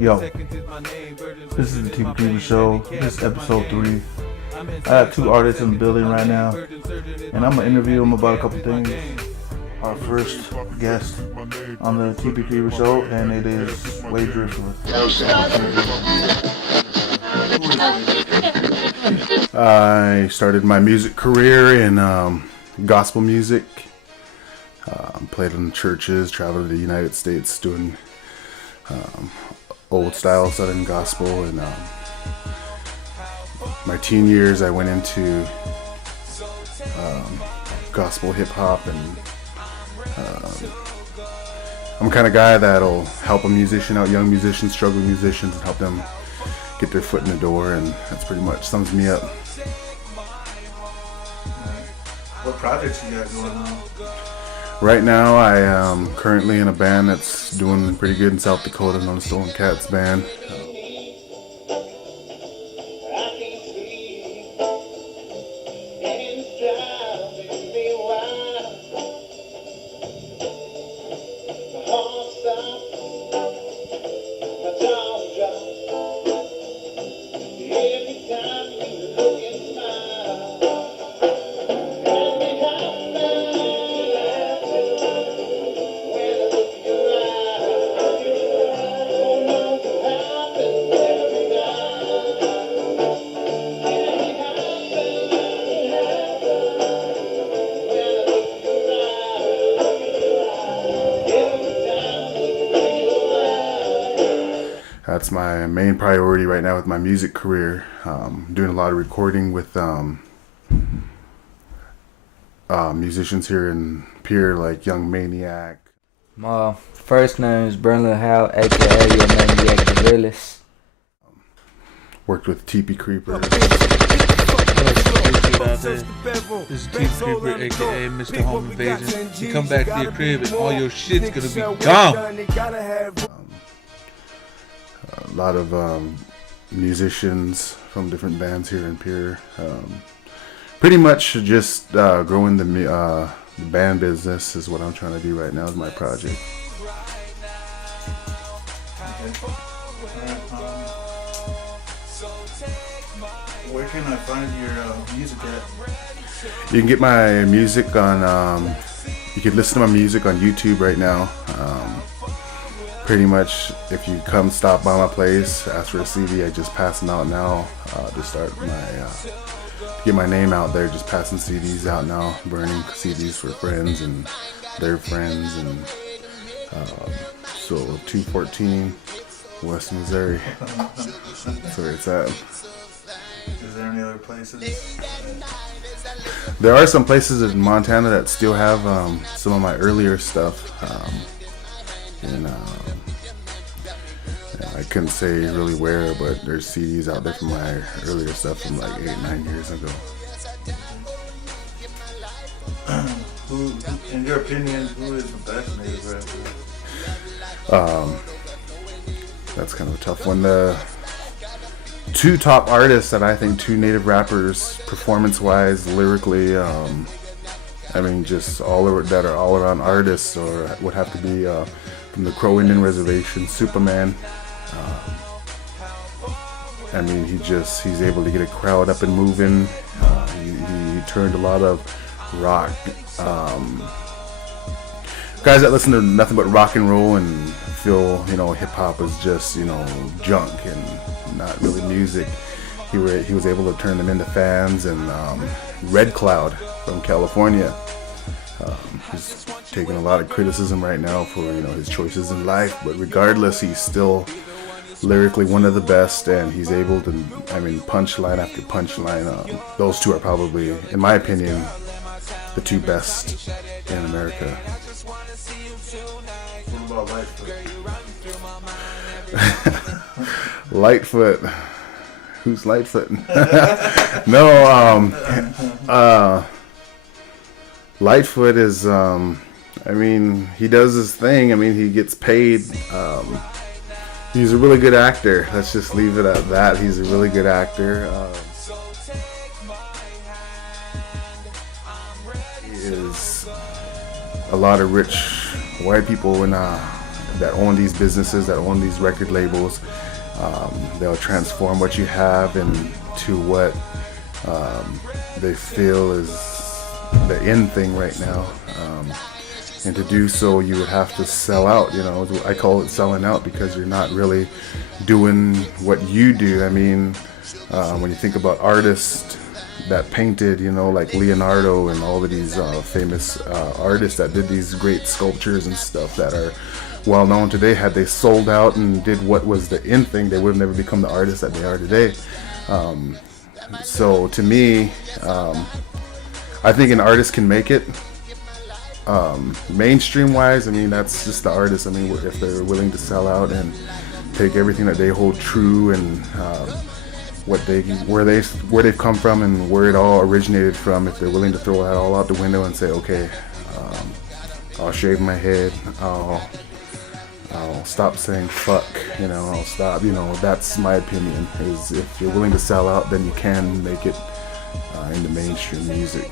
Yo, this is the TP Creeper Show. This is episode 3. I have 2 artists in the building right now, and I'm gonna interview them about a couple things. Our first guest on the TP Creeper Show, and it is Wade Driftwood. I started my music career in gospel music. Played in churches, traveled to the United States doing old style Southern gospel, and my teen years I went into gospel hip hop, and I'm the kind of guy that'll help a musician out, young musicians, struggling musicians, and help them get their foot in the door, and that's pretty much sums me up. What projects you got going on? Right now, I am currently in a band that's doing pretty good in South Dakota, known as Stolen Cats Band. That's my main priority right now with my music career. Doing a lot of recording with musicians here in Pierre, like Young Maniac. My first name is Bernard Howe, aka Your Maniac the Realist. Worked with TP Creeper. This is Team Creeper, aka Mr. Home Invasion. You come back to your crib and all your shit's gonna be gone. A lot of musicians from different bands here in Pierre. Pretty much just growing the band business is what I'm trying to do right now, is my project. Where can I find your music at? You can get my music on, you can listen to my music on YouTube right now. Pretty much, if you come stop by my place, ask for a CD, I just pass them out now. To start my, get my name out there, just passing CDs out now, burning CDs for friends and their friends, and so 214 West Missouri, that's where it's at. Is there any other places? There are some places in Montana that still have some of my earlier stuff. And I couldn't say really where, but there's CDs out there from my earlier stuff from like 8-9 years ago. Who, in your opinion, who is the best native rapper? That's kind of a tough one. The 2 top artists that I think, 2 native rappers, performance-wise, lyrically, I mean, just that are all-around artists, or would have to be from the Crow Indian Reservation, Superman. I mean, he's able to get a crowd up and moving. He turned a lot of rock guys that listen to nothing but rock and roll and feel, hip hop is just, junk and not really music. He was able to turn them into fans. And Red Cloud from California, he's taking a lot of criticism right now for his choices in life, but regardless, he's still lyrically one of the best, and he's able to, punchline after punchline. Those 2 are probably, in my opinion, the 2 best in America. What about Lightfoot? Lightfoot. Who's Lightfoot? No, Lightfoot is, he does his thing. He gets paid. He's a really good actor. Let's just leave it at that. He's a really good actor. He is a lot of rich white people in that own these businesses, that own these record labels. They'll transform what you have into what they feel is the in thing right now. And to do so, you would have to sell out. You know, I call it selling out because you're not really doing what you do. I mean, when you think about artists that painted, you know, like Leonardo and all of these famous artists that did these great sculptures and stuff that are well known today, had they sold out and did what was the in thing, they would have never become the artists that they are today. So to me, I think an artist can make it. Mainstream wise, I mean, that's just the artist. I mean, if they're willing to sell out and take everything that they hold true and where they've come from and where it all originated from, if they're willing to throw that all out the window and say, okay, I'll shave my head, I'll stop saying fuck, you know, I'll stop, you know, that's my opinion, is if you're willing to sell out, then you can make it into mainstream music.